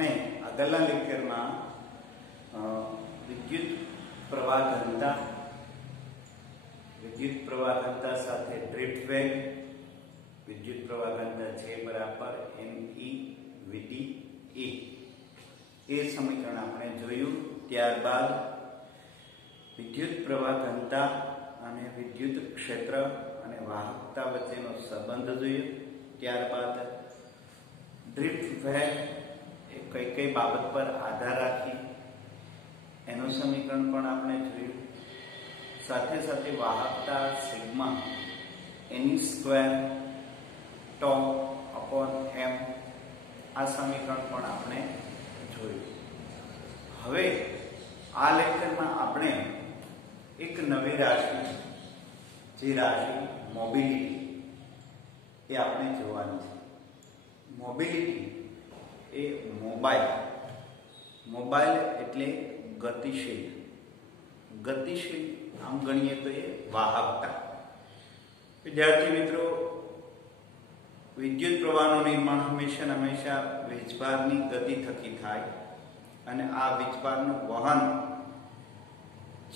આપણે આગળના લેક્ચરમાં વિદ્યુત પ્રવાહ ઘનતા સાથે ડ્રિફ્ટ વેગ, વિદ્યુત પ્રવાહ ઘનતા J બરાબર NE/VdE એ સમીકરણ આપણે જોયું। ત્યારબાદ વિદ્યુત પ્રવાહ ઘનતા અને વિદ્યુત ક્ષેત્ર અને વાહકતા વચ્ચેનો સંબંધ જોયો। ત્યારબાદ ડ્રિફ્ટ વેગ એ કઈ બાબત પર આધાર રાખી એનું સમીકરણ પણ આપણે જોયું। સાથે સાથે વાહકતા સિગ્મા Ne²τ/m આ સમીકરણ પણ આપણે જોયું। હવે આ લેક્ચરમાં આપણે એક નવી રાશિ, જે રાશિ મોબિલિટી એ આપણે જોવાની છે। મોબિલિટી એ મોબાઈલ એટલે ગતિશીલ, આમ ગણીએ તો એ વાહકતા। વિદ્યાર્થી મિત્રો, વિદ્યુત પ્રવાહનું નિર્માણ હંમેશા વીજભારની ગતિ થકી થાય અને આ વીજભારનું વહન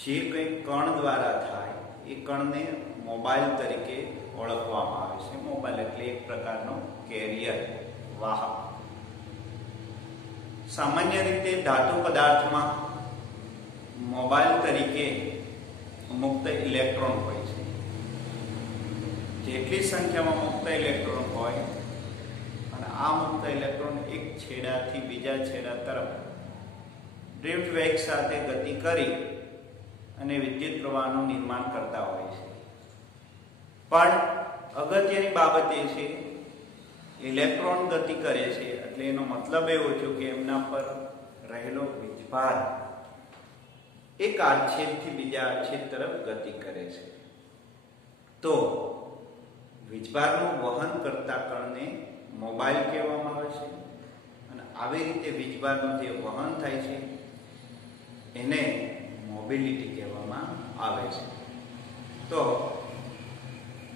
જે કંઈ કણ દ્વારા થાય એ કણને મોબાઈલ તરીકે ઓળખવામાં આવે છે। મોબાઈલ એટલે એક પ્રકારનો કેરિયર, વાહક। સામાન્ય રીતે ધાતુ પદાર્થમાં મોબાઈલ તરીકે મુક્ત ઇલેક્ટ્રોન હોય છે। જેટલી સંખ્યામાં મુક્ત ઇલેક્ટ્રોન હોય અને આ મુક્ત ઇલેક્ટ્રોન એક છેડાથી બીજા છેડા તરફ ડ્રિફ્ટ વેગ સાથે ગતિ કરી અને વિદ્યુત પ્રવાહનું નિર્માણ કરતા હોય છે। પણ અગત્યની બાબત એ છે, ઇલેક્ટ્રોન ગતિ કરે છે એટલે એનો મતલબ એવો છે કે એમના પર રહેલો વીજભાર એક આડછેદથી બીજા આડછેદ તરફ ગતિ કરે છે। તો વીજભારનું વહન કરતા કણને મોબાઈલ કહેવામાં આવે છે અને આવી રીતે વીજભારનું જે વહન થાય છે એને મોબિલિટી કહેવામાં આવે છે। તો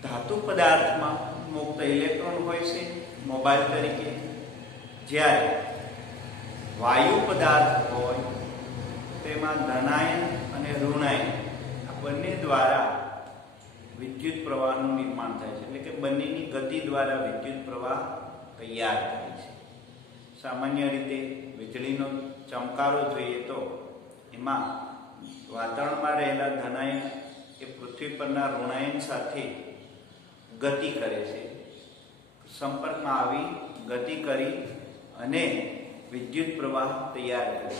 ધાતુ પદાર્થમાં મુક્ત ઇલેક્ટ્રોન હોય છે મોબાઈલ તરીકે, જ્યારે વાયુ પદાર્થ હોય તેમાં ધનાયન અને ઋણાયન આ બંને દ્વારા વિદ્યુત પ્રવાહનું નિર્માણ થાય છે, એટલે કે બંનેની ગતિ દ્વારા વિદ્યુત પ્રવાહ તૈયાર થાય છે। સામાન્ય રીતે વીજળીનો ચમકારો જોઈએ તો એમાં વાતાવરણમાં રહેલા ધનાયન એ પૃથ્વી પરના ઋણાયન સાથે ગતિ કરે છે, સંપર્કમાં આવી ગતિ કરી અને વિદ્યુત પ્રવાહ તૈયાર કરે છે।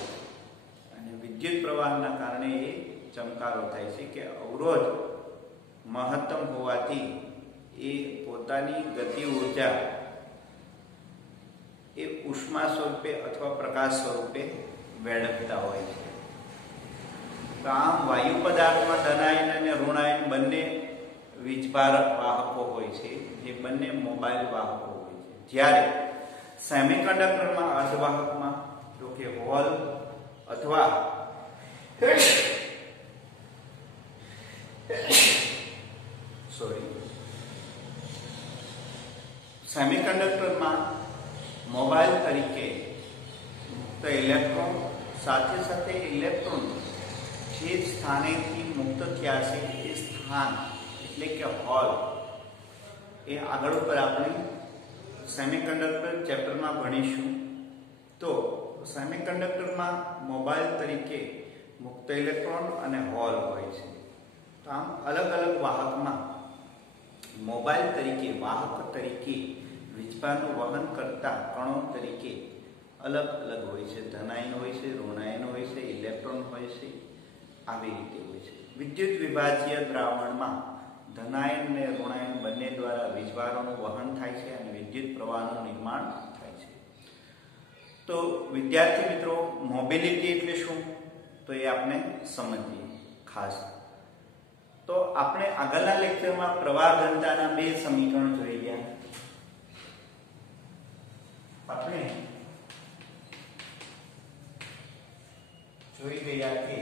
અને વિદ્યુત પ્રવાહના કારણે એ ચમકારો થાય છે કે અવરોધ મહત્તમ હોવાથી એ પોતાની ગતિ ઉર્જા એ ઉષ્મા સ્વરૂપે અથવા પ્રકાશ સ્વરૂપે વેડફતા હોય છે। તો આમ વાયુ પદાર્થમાં ધનાયન અને ઋણાયન બંને વીજભાર વાહકો હોય છે, જે બંને મોબાઈલ વાહકો હોય છે। જ્યારે સેમિકન્ડક્ટરમાં, અર્ધવાહકમાં તો કે હોલ અથવા સેમિકન્ડક્ટરમાં મોબાઈલ તરીકે મુક્ત ઇલેક્ટ્રોન સાથે ઇલેક્ટ્રોન જે સ્થાનેથી મુક્ત થયા છે એ સ્થાન એટલે કે હોલ એ આગળ ઉપર આપણે સેમિકન્ડક્ટર ચેપ્ટરમાં ભણીશું। તો સેમિકન્ડક્ટરમાં મોબાઈલ તરીકે મુક્ત ઇલેક્ટ્રોન અને હોલ હોય છે। તો આમ અલગ અલગ વાહકમાં મોબાઈલ તરીકે, વાહક તરીકે વીજભારનું વહન કરતા કણો તરીકે અલગ અલગ હોય છે। ધનાયન હોય છે, ઋણાયન હોય છે, ઇલેક્ટ્રોન હોય છે, આવી રીતે હોય છે। વિદ્યુત વિભાજ્ય દ્રાવણમાં ધનાયન અને ઋણાયન બંને દ્વારા વીજભારોનું વહન થાય છે અને વિદ્યુત પ્રવાહનું નિર્માણ થાય છે। તો વિદ્યાર્થી મિત્રો, મોબિલિટી એટલે શું તો એ આપણે સમજીએ ખાસ। તો આપણે આગળના લેક્ચરમાં પ્રવાહ ઘનતાના બે સમીકરણ જોઈ ગયા। આપણે જોઈ ગયા કે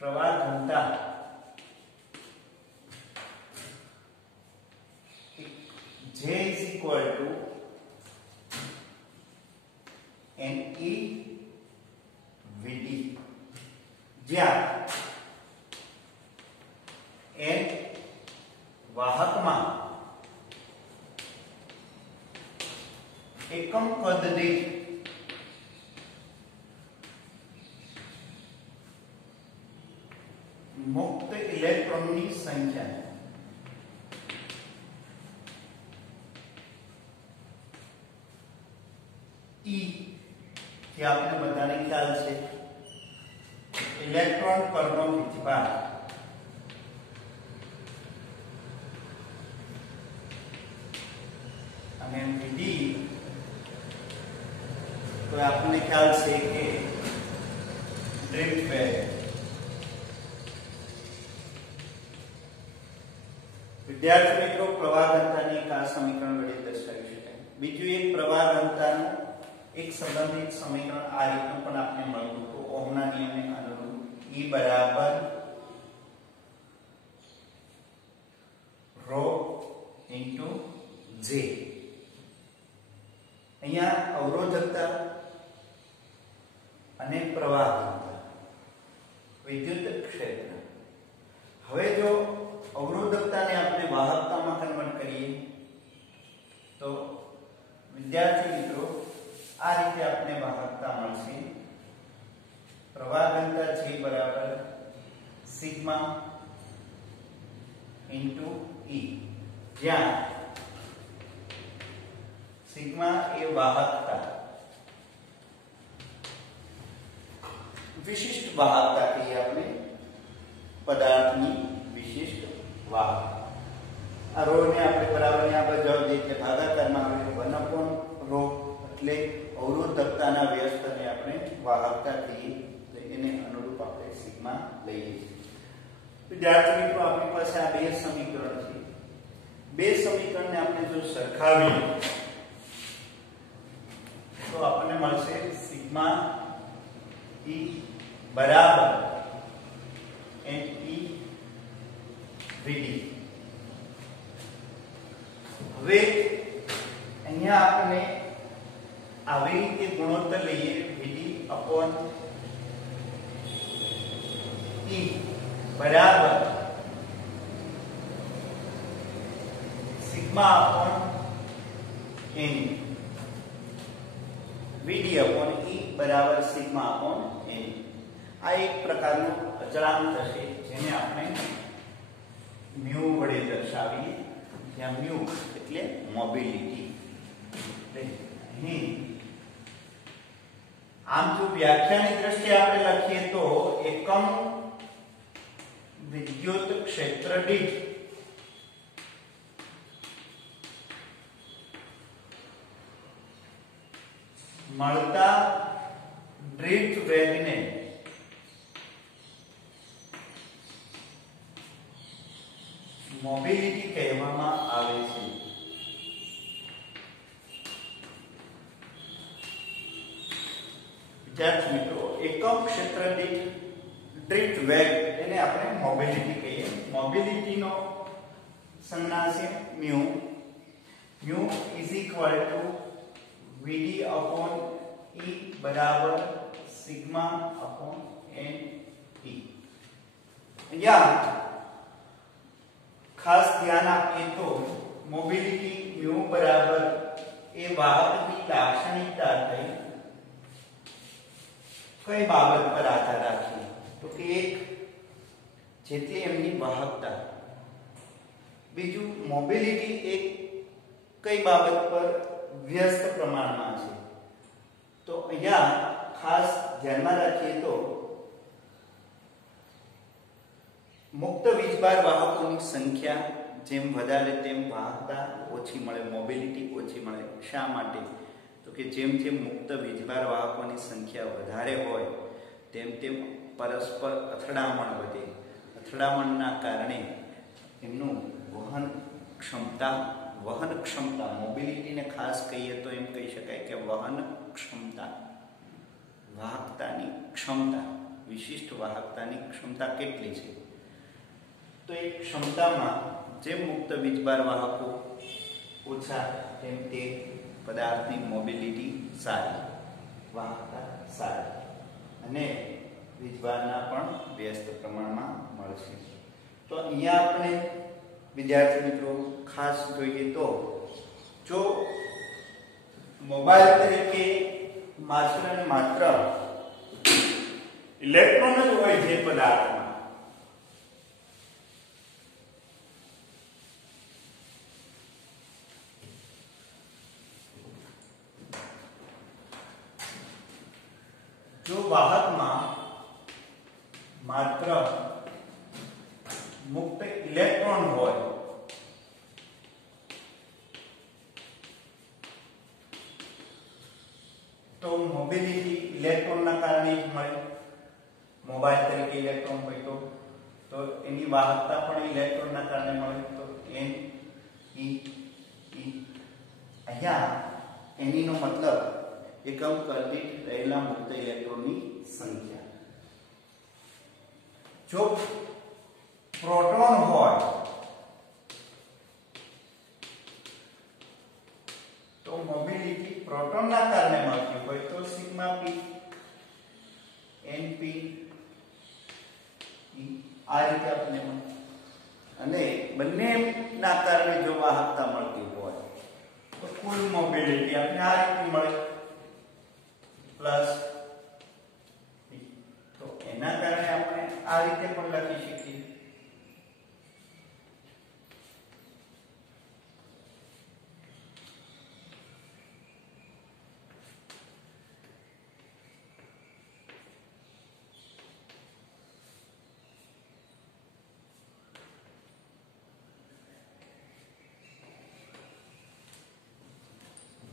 પ્રવાહ ઘનતા J is equal જ્યાં n વાહકમાં એકમ પદ દીઠ મુક્ત ઇલેક્ટ્રોનની સંખ્યા E જે આપણે બધાને ખ્યાલ છે ઇલેક્ટ્રોન પરનો વીજભાર અને Vd તો આપણને ખ્યાલ છે કે ડ્રિફ્ટ વેગ વિદ્યાર્થી મિત્રો પ્રવાહ ઘનતાની એક આ સમીકરણ વડે દર્શાવી શકાય બીજું એક પ્રવાહ ઘનતાનું એક સંબંધિત સમીકરણ આ રીતનું પણ આપણે મળ્યું તો ઓહમના નિયમને અનુરૂપ E બરાબર rho into J અહીંયા અવરોધકતા અને પ્રવાહ ઘનતા વિદ્યુત ક્ષેત્ર હવે જો અવરોધકતાને આપણે વાહકતામાં કન્વર્ટ કરીએ તો વિદ્યાર્થી મિત્રો આ રીતે આપણે વાહકતા મળશે પ્રવાહ ઘનતા J બરાબર સિગ્મા ઇન્ટુ E જ્યાં સિગ્મા એ વાહકતા વિશિષ્ટ વાહકતા કહીએ આપણે પદાર્થની વિશિષ્ટ વાહકતા આ રો ને આપણે બરાબર અહીંયા પર જવાબ દઈએ એટલે ભાગાકારમાં આવે 1/ρ એટલે અવરોધકતાના વ્યસ્તને આપણે વાહકતા કહીએ તો એને અનુરૂપ આપણે સિગ્મા લઈએ છીએ વિદ્યાર્થી મિત્રો આપણી પાસે આ બે સમીકરણ છે બે સમીકરણને આપણે જો સરખાવીએ તો આપણને મળશે સિગ્મા E બરાબર Ne Vd હવે અહીંયા આપણે આવી રીતે ગુણોત્તર લઈએ Vd upon E બરાબર sigma upon n Vd upon E બરાબર સિગ્મા upon n આ એક પ્રકારનું અચળાંક થશે જેને આપણે મ્યુ વડે દર્શાવીએ જ્યાં મ્યુ એટલે મોબિલિટી આમ જો વ્યાખ્યાની દ્રષ્ટિએ આપણે લખીએ તો એકમ વિદ્યુત ક્ષેત્ર દીઠ મળતા ડ્રિફ્ટ વેગને મોબિલિટી કહેવામાં આવે છે વિદ્યાર્થી મિત્રો એકમ ક્ષેત્ર દીઠ ડ્રિફ્ટ વેગ એને આપણે મોબિલિટી કહીએ મોબિલિટીનો સંજ્ઞા છે mu mu is equal two Vd upon E બરાબર સિગ્મા upon n E અહીંયા ખાસ ધ્યાન આપીએ તો મોબિલિટી મ્યુ બરાબર એ વાહકની લાક્ષણિકતા થઈ કઈ બાબત પર આધાર રાખીએ તો કે એક જે તે એમની વાહકતા બીજું મોબિલિટી એક કઈ બાબત પર વ્યસ્ત પ્રમાણમાં છે તો અહીંયા ખાસ ધ્યાનમાં રાખીએ તો મુક્ત વીજભાર વાહકોની સંખ્યા જેમ વધારે તેમ વાહકતા ઓછી મળે મોબિલિટી ઓછી મળે શા માટે તો કે જેમ જેમ મુક્ત વીજભાર વાહકોની સંખ્યા વધારે હોય તેમ તેમ પરસ્પર અથડામણ વધે અથડામણના કારણે એમનું વહન ક્ષમતા મોબિલિટીને ખાસ કહીએ તો એમ કહી શકાય કે વહન ક્ષમતા વાહકતાની ક્ષમતા વિશિષ્ટ વાહકતાની ક્ષમતા કેટલી છે તો એ ક્ષમતામાં જેમ મુક્ત વીજભાર વાહકો ઓછા તેમ તે પદાર્થની મોબિલિટી સારી વાહકતા સારી અને વીજભારના પણ વ્યસ્ત પ્રમાણમાં મળશે. તો અહીંયા આપણે વિદ્યાર્થી મિત્રો ખાસ જોઈએ તો જો મોબાઈલ તરીકે માત્ર ને માત્ર ઇલેક્ટ્રોન જ હોય જે પદાર્થમાં, જો વાહકમાં માત્ર મુક્ત ઇલેક્ટ્રોન હોય તો મોબિલિટી ઇલેક્ટ્રોનના કારણે જ મળે. મોબાઈલ તરીકે ઇલેક્ટ્રોન હોય તો એની વાહકતા પણ ઇલેક્ટ્રોનના કારણે મળે. તો n e e અહીંયા n નો મતલબ એકમ કદ દીઠ રહેલા મુક્ત ઇલેક્ટ્રોનની સંખ્યા. જો પ્રોટોન હોય તો મોબિલિટી પ્રોટોનના કારણે મળતી હોય તો સિગ્મા p np આ રીતે આપણે મળે. અને બંનેના કારણે જો વાહકતા મળતી હોય તો કુલ મોબિલિટી આપણે આ રીતે મળે પ્લસ તો એના કારણે આપણે આ રીતે પણ લખી શકીએ.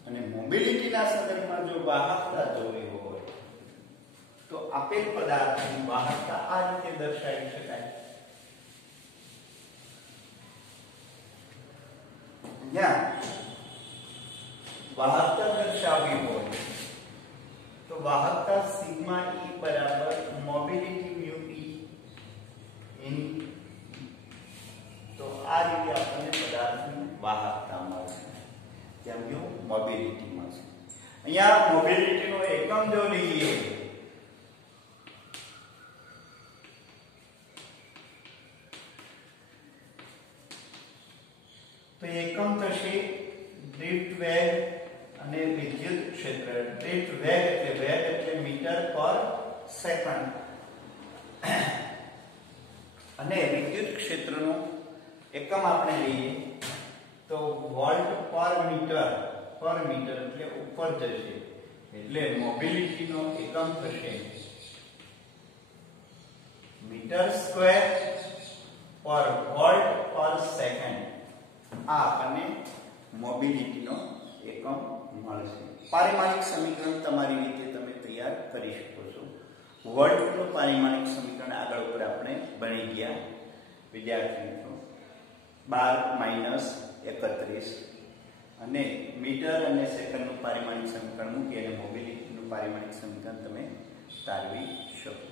અને મોબિલિટીના સંદર્ભમાં જો વાહકતા જોવી હોય તો આપેલ પદાર્થની વાહકતા આ રીતે દર્શાવી શકાય. અહીંયા વાહકતા દર્શાવવી હોય તો વાહકતા સિગ્મા e બરાબર મોબિલિટી mu e in તો આ રીતે આપણને પદાર્થની વાહકતા મળશે. ત્યાં mu મોબિલિટી મળશે. અહીંયા મોબિલિટીનો એકમ જો લઈએ તો એકમ થશે ડ્રિફ્ટ વેગ અને વિદ્યુત ક્ષેત્ર. ડ્રિફ્ટ વેગ એટલે મીટર પર સેકન્ડ અને વિદ્યુત ક્ષેત્રનો એકમ આપણે લઈએ તો વોલ્ટ પર મીટર એટલે ઉપર જશે એટલે મોબિલિટીનો એકમ થશે મીટર સ્ક્વેર પર વોલ્ટ પર સેકન્ડ. આ આપણને મોબિલિટીનો એકમ મળશે. પારિમાણિક સમીકરણ તમારી રીતે તમે તૈયાર કરી શકો છો. વોલ્ટનું પારિમાણિક સમીકરણ આગળ ઉપર આપણે ભણી ગયા વિદ્યાર્થી મિત્રો. 12 - 31 અને મીટર અને સેકન્ડનું પારિમાણિક સમીકરણ મૂકી અને મોબિલિટીનું પારિમાણિક સમીકરણ તમે તારવી શકો.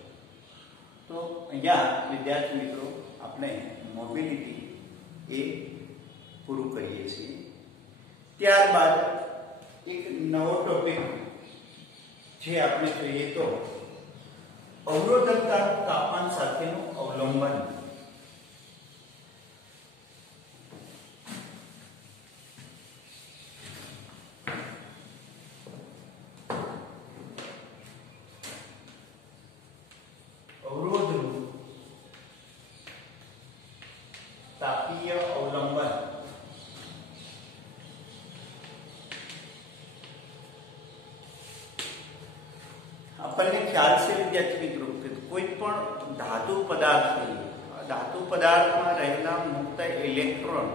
તો અહીંયા વિદ્યાર્થી મિત્રો આપણે મોબિલિટી એ પૂરું કરીએ છીએ. ત્યારબાદ એક નવો ટોપિક જે આપણે જોઈએ તો અવરોધકતા તાપમાન સાથેનું અવલંબન. તાપીય અવલંબન. આપણને ખ્યાલ છે વિદ્યાર્થી મિત્રો કે કોઈ પણ ધાતુ પદાર્થમાં રહેલા મુક્ત ઇલેક્ટ્રોન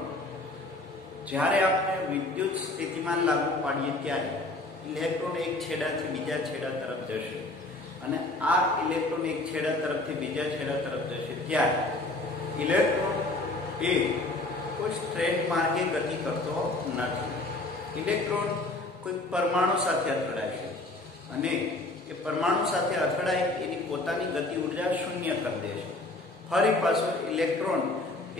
જ્યારે આપણે વિદ્યુત સ્થિતિમાન લાગુ પાડીએ ત્યારે ઇલેક્ટ્રોન એક છેડાથી બીજા છેડા તરફ જશે અને આ ઇલેક્ટ્રોન એક છેડા તરફથી બીજા છેડા તરફ જશે ત્યારે ઇલેક્ટ્રોન એ કોઈ સ્ટ્રેટ માર્ગે ગતિ કરતો નથી. ઇલેક્ટ્રોન કોઈ પરમાણુ સાથે અથડાશે અને એ પરમાણુ સાથે અથડાય એની પોતાની ગતિ ઉર્જા શૂન્ય કરી દેશે. ફરી પાછો ઇલેક્ટ્રોન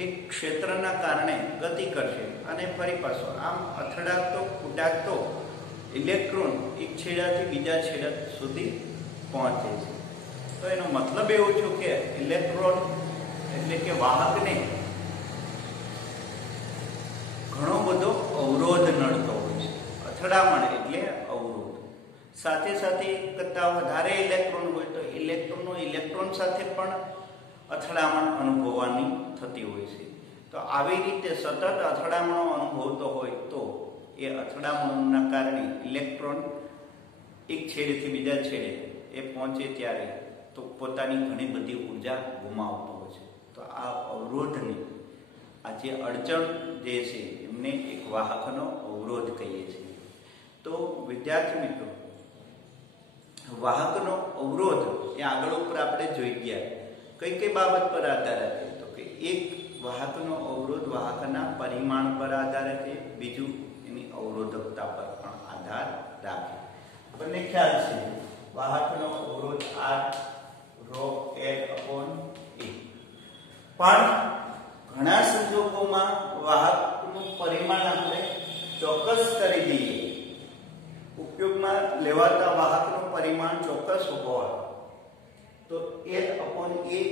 એક ક્ષેત્રના કારણે ગતિ કરશે અને ફરી પાછો આમ અથડાતો ફૂટાતો ઇલેક્ટ્રોન એક છેડાથી બીજા છેડા સુધી પહોંચે છે. તો એનો મતલબ એવું છે કે ઇલેક્ટ્રોન એટલે કે વાહકને ઘણો બધો અવરોધ નડતો હોય છે. અથડામણ એટલે અવરોધ. સાથે સાથે એક કરતાં વધારે ઇલેક્ટ્રોન હોય તો ઇલેક્ટ્રોનનો ઇલેક્ટ્રોન સાથે પણ અથડામણ અનુભવવાની થતી હોય છે. તો આવી રીતે સતત અથડામણો અનુભવતો હોય તો એ અથડામણોના કારણે ઇલેક્ટ્રોન એક છેડેથી બીજા છેડે એ પહોંચે ત્યારે તો પોતાની ઘણી બધી ઉર્જા ગુમાવતો હોય છે. તો આ અવરોધની આ જે અડચણ જે છે એમને એક વાહકનો અવરોધ કહીએ છીએ. તો વિદ્યાર્થી મિત્રો, વાહકનો અવરોધ એ આગળ ઉપર આપણે જોઈ ગયા. કઈ કઈ બાબત પર આધાર રાખે? તો કે એક, વાહકનો અવરોધ વાહકના પરિમાણ પર આધાર રાખે. બીજું, એની અવરોધકતા પર પણ આધાર રાખે. આપણને ખ્યાલ છે વાહકનો અવરોધ R ρ L/A. પણ ઘણા સંજોગોમાં વાહકનું પરિમાણ આપણે ચોક્કસ કરી દઈએ. ઉપયોગમાં લેવાતા વાહકનું પરિમાણ ચોક્કસ હોય તો L/A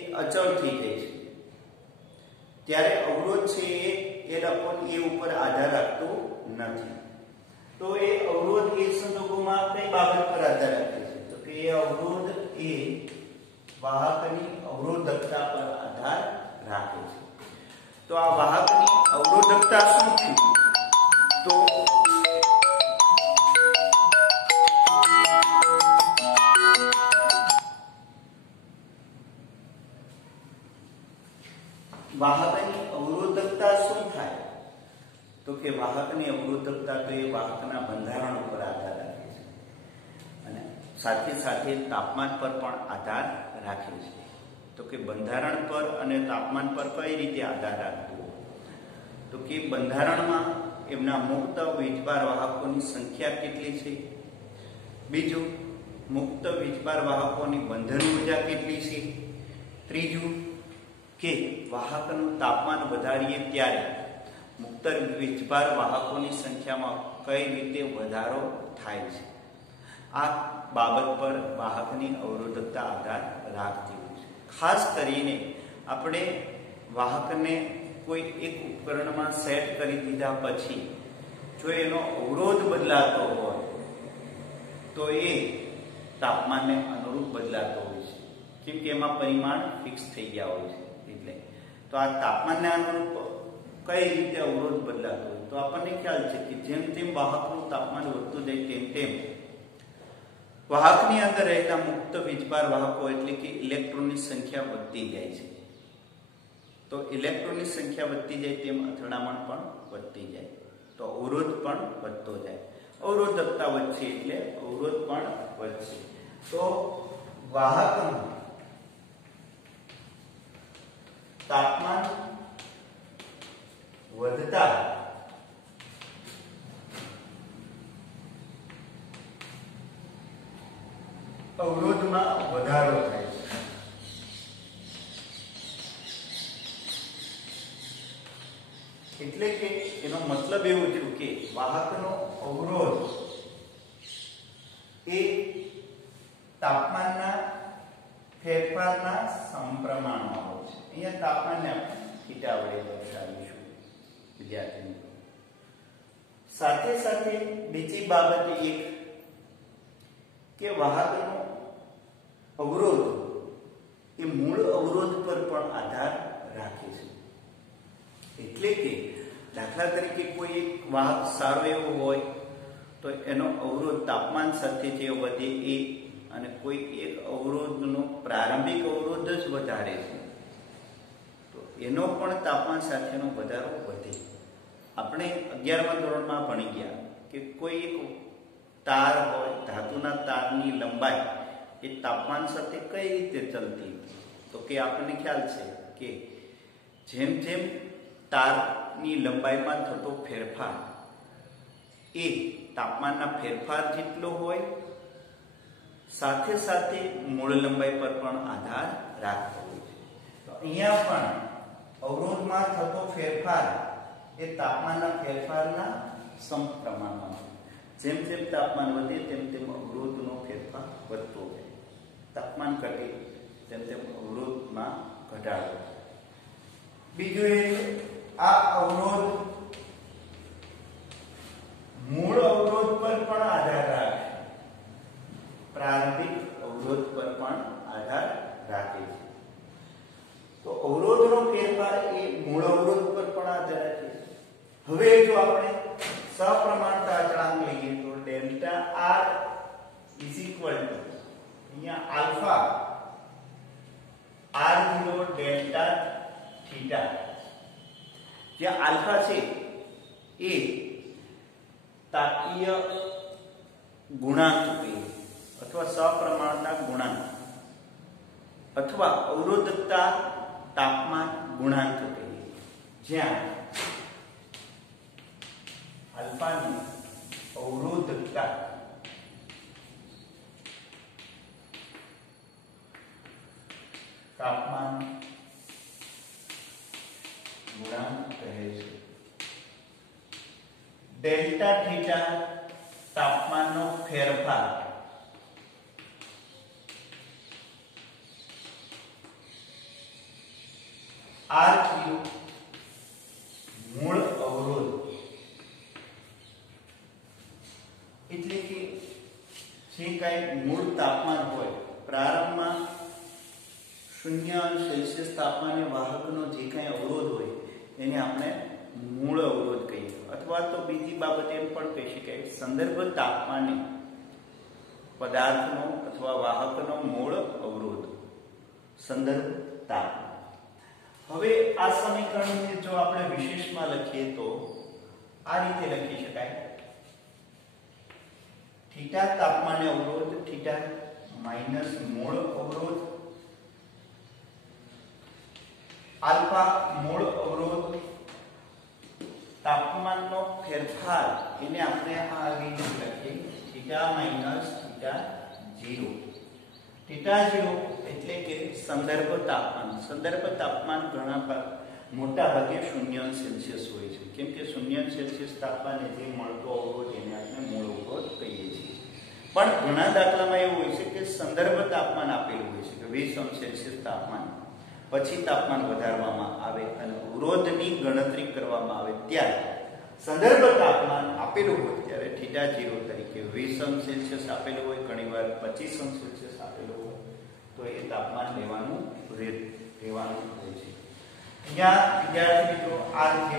એ અચળ થઈ જાય છે. ત્યારે અવરોધ છે એ L/A ઉપર આધાર રાખતો નથી. તો એ અવરોધ એ સંજોગોમાં કઈ બાબત પર આધાર રાખે છે? તો કે એ અવરોધ એ વાહકની અવરોધકતા પર આધાર રાખે છે. તો આ વાહકની અવરોધકતા શું છે? તો વાહકની અવરોધકતા શું થાય? તો કે વાહકની અવરોધકતા તો એ વાહકના બંધારણ ઉપર આધાર રાખે છે અને સાથે સાથે તાપમાન પર પણ આધાર રાખે છે. તો કે બંધારણ પર અને તાપમાન પર કઈ રીતે આધાર રાખવો? તો કે બંધારણમાં એમના મુક્ત વીજભાર વાહકોની સંખ્યા કેટલી છે. બીજું, મુક્ત વીજભાર વાહકોની બંધન ઉર્જા કેટલી છે. ત્રીજું, કે વાહકનું તાપમાન વધારીએ ત્યારે મુક્ત વીજભાર વાહકોની સંખ્યામાં કઈ રીતે વધારો થાય છે. આ બાબત પર વાહકની અવરોધકતા આધાર રાખતી હોય છે. ખાસ કરીને આપણે વાહકને કોઈ એક ઉપકરણમાં સેટ કરી દીધા પછી જો એનો અવરોધ બદલાતો હોય તો એ તાપમાનને અનુરૂપ બદલાતો હોય છે. કેમ કે એમાં પરિમાણ ફિક્સ થઈ ગયા હોય છે. એટલે તો આ તાપમાનને અનુરૂપ કઈ રીતે અવરોધ બદલાતો હોય? તો આપણને ખ્યાલ છે કે જેમ જેમ વાહકનું તાપમાન વધતું જાય તેમ તેમ વાહકની અંદર રહેલા મુક્ત વીજભાર વાહકો એટલે કે ઇલેક્ટ્રોનની સંખ્યા વધતી જાય છે. તો ઇલેક્ટ્રોનની સંખ્યા વધતી જાય તેમ અથડામણ પણ વધતી જાય. તો અવરોધ પણ વધતો જાય. અવરોધકતા વધશે એટલે અવરોધ પણ વધશે. તો વાહકનું તાપમાન વધતા અવરોધમાં વધારો થાય છે. એટલે કે એનો મતલબ એવો છે કે વાહકનો અવરોધ એ તાપમાનના ફેરફારના સમપ્રમાણમાં હોય છે. અહીંયા તાપમાનને આપણે થીટા વડે દર્શાવીશું વિદ્યાર્થી મિત્રો. સાથે સાથે બીજી બાબત એક કે વાહકનો અવરોધ એ મૂળ અવરોધ પર પણ આધાર રાખે છે. એટલે કે દાખલા તરીકે કોઈ એક વાહક સારો એવો હોય તો એનો અવરોધ તાપમાન સાથે જે વધે એ, અને કોઈ એક અવરોધનો પ્રારંભિક અવરોધ જ વધારે છે તો એનો પણ તાપમાન સાથેનો વધારો વધે. આપણે 11મા ધોરણમાં ભણી ગયા કે કોઈ એક તાર હોય, ધાતુના તારની લંબાઈ એ તાપમાન સાથે કઈ રીતે ચલતી? તો કે આપણને ખ્યાલ છે કે જેમ જેમ તારની લંબાઈમાં થતો ફેરફાર એ તાપમાનના ફેરફાર જેટલો હોય સાથે સાથે મૂળ લંબાઈ પર પણ આધાર રાખતો હોય છે. તો અહીંયા પણ અવરોધમાં થતો ફેરફાર એ તાપમાનના ફેરફારના સમપ્રમાણમાં. જેમ જેમ તાપમાન વધે તેમ તેમ અવરોધનો ફેરફાર વધતો જાય. તાપમાન ઘટે તેમ તેમ અવરોધમાં ઘટાડો. બીજું એક આ અવરોધ મૂળ અવરોધ પર પણ આધાર રાખે, પ્રારંભિક અવરોધ પર પણ આધાર રાખે છે. તો અવરોધનો ફેરફાર એ મૂળ અવરોધ પર પણ આધાર રાખે છે. હવે જો આપણે સપ્રમાણતા અચળાંક લઈએ તો delta R is equal to અહીંયા આલ્ફા r0 ડેલ્ટા થીટા, જે આલ્ફા છે એ તાપીય ગુણાંક કહીએ અથવા સપ્રમાણતા ગુણાંક અથવા અવરોધકતા તાપમાન ગુણાંક કહીએ, જ્યાં આલ્ફાની અવરોધકતા તાપમાન ગુણાંક કહે છે. ડેલ્ટા થીટા તાપમાનનો ફેરફાર r0 મૂળ અવરોધ એટલે કે જે કઈ મૂળ તાપમાન હોય, પ્રારંભમાં 0 સેલ્સિયસ તાપમાને વાહકનો જે કઈ અવરોધ હોય એને આપણે મૂળ અવરોધ કહીએ. અથવા તો બીજી બાબત એમ પણ કહી શકાય સંદર્ભ તાપમાને પદાર્થનો અથવા વાહકનો મૂળ અવરોધ, સંદર્ભ તાપમાન. હવે આ સમીકરણને જો આપણે વિશેષમાં લખીએ તો આ રીતે લખી શકાય: થીટા તાપમાને અવરોધ, થીટા માઈનસ મૂળ અવરોધ, આલ્ફા મૂળ અવરોધ, તાપમાનનો ફેરફાર એને આપણે આ રીતે લખીએ થીટા માઈનસ થીટા 0. થીટા 0 એટલે કે સંદર્ભ તાપમાન. સંદર્ભ તાપમાન ઘણા મોટા ભાગે 0 સેલ્સિયસ હોય છે, કેમ કે 0 સેલ્સિયસ તાપમાને જે મળતો અવરોધ એને આપણે મૂળ અવરોધ કહીએ છીએ. પણ ઘણા દાખલામાં એવું હોય છે કે સંદર્ભ તાપમાન આપેલું હોય છે કે 20 સેલ્સિયસ તાપમાન પછી તાપમાન વધારવામાં આવે અને અવરોધની ગણતરી કરવામાં આવે ત્યારે સંદર્ભ તાપમાન આપેલું હોય ત્યારે થીટા 0 તરીકે 20 સેલ્સિયસ આપેલું હોય, ઘણીવાર 25 સેલ્સિયસ આપેલું હોય તો એ તાપમાન લેવાનું હોય છે. અહીંયા વિદ્યાર્થી મિત્રો r0